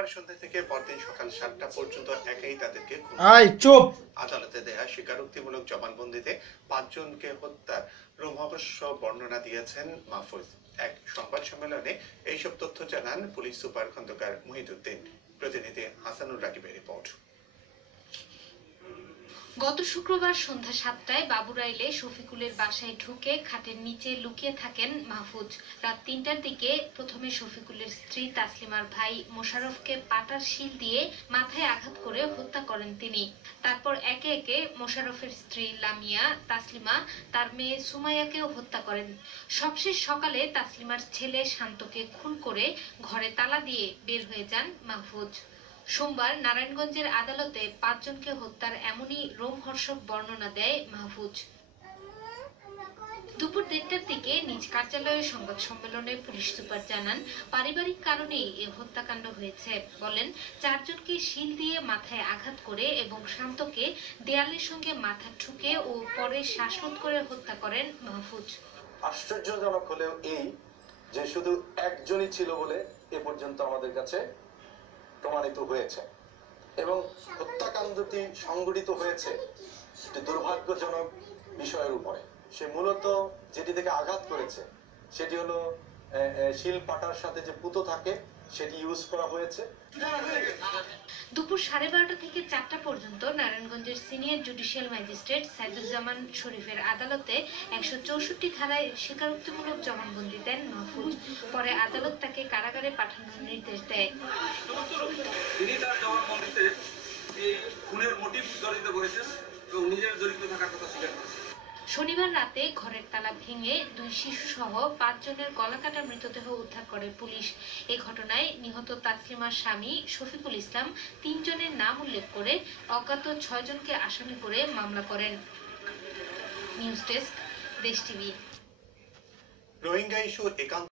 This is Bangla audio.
শুক্রবার সন্ধ্যা থেকে পরদিন সকাল 7টা পর্যন্ত একাই তাদেরকে আদালতে দেয়া স্বীকারোক্তিমূলক জবানবন্দিতে 5 জনকে হত্যার রোমহর্ষ বর্ণনা দিয়েছেন মাহফুজ। এক সংবাদ সম্মেলনে এইসব তথ্য জানান পুলিশ সুপার খন্দকার মুহিদুদ্দিন। প্রতিনিধি হাসানুর রাকিবের রিপোর্ট। গত শুক্রবার সন্ধ্যা 7টায় বাবুরাইলে শফিকুলের বাসায় ঢুকে খাটের নিচে লুকিয়ে থাকেন মাহফুজ। রাত 3টার দিকে প্রথমে শফিকুলের স্ত্রী তাসলিমার ভাই মোশাররফকে পাটার শিল দিয়ে মাথায় আঘাত করে হত্যা করেন তিনি। তারপর একে একে মোশাররফের স্ত্রী লামিয়া, তাসলিমা, তার মেয়ে সুমাইয়াকেও হত্যা করেন। সবশেষ সকালে তাসলিমার ছেলে শান্তকে খুন করে ঘরে তালা দিয়ে বের হয়ে যান মাহফুজ। সোমবার নারায়ণগঞ্জের আদালতে 5 জনকে হত্যার এমনই রোমহর্ষক বর্ণনা দেয় মাহফুজ। দুপুর 1টার দিকে নিজ কার্যালয়ে সংবাদ সম্মেলনে পুলিশ সুপার জানান, পারিবারিক কারণেই এ হত্যাকাণ্ড হয়েছে। বলেন, 4 জনকে শিল দিয়ে মাথায় আঘাত করে এবং শান্তকে দেয়ালের সঙ্গে মাথা ঠুকে ও পরে শ্বাসরোধ করে হত্যা করেন মাহফুজ। আশ্চর্যজনক হলেও এই যে শুধু একজনই ছিল বলে এ পর্যন্ত আমাদের কাছে প্রমাণিত হয়েছে এবং হত্যাকাণ্ডটি সংঘটিত হয়েছে একটি দুর্ভাগ্যজনক বিষয়ের উপরে। সে মূলত যেটি থেকে আঘাত করেছে সেটি হলো শিল পাটার সাথে যে পুতো থাকে সেটি ইউজ করা হয়েছে। দুপুর 12:30 থেকে 4টা পর্যন্ত নারায়ণগঞ্জের সিনিয়র জুডিশিয়াল ম্যাজিস্ট্রেট সাইদুজ্জামান শরীফের আদালতে 164 ধারায় স্বীকারোক্তিমূলক জবানবন্দি দেন মাহফুজ। পরে আদালত তাকে কারাগারে পাঠানোর নির্দেশ দেয়। তিনি তার জবানবন্দিতে এই খুনের মোটিভ জড়িত করেছেন এবং নিজের জড়িত থাকার কথা স্বীকার করেছেন। শনিবার রাতে ঘরের তালা ভেঙে 2 শিশু সহ 5 জনের গলাকাটা মৃতদেহ উদ্ধার করে পুলিশ। এই ঘটনায় নিহত তাসলিমার স্বামী শফিকুল ইসলাম 3 জনের নাম উল্লেখ করে অজ্ঞাত 6 জনকে আসামি করে মামলা করেন। নিউজ ডেস্ক, দেশ টিভি। রোহিঙ্গা ইস্যু একান্ত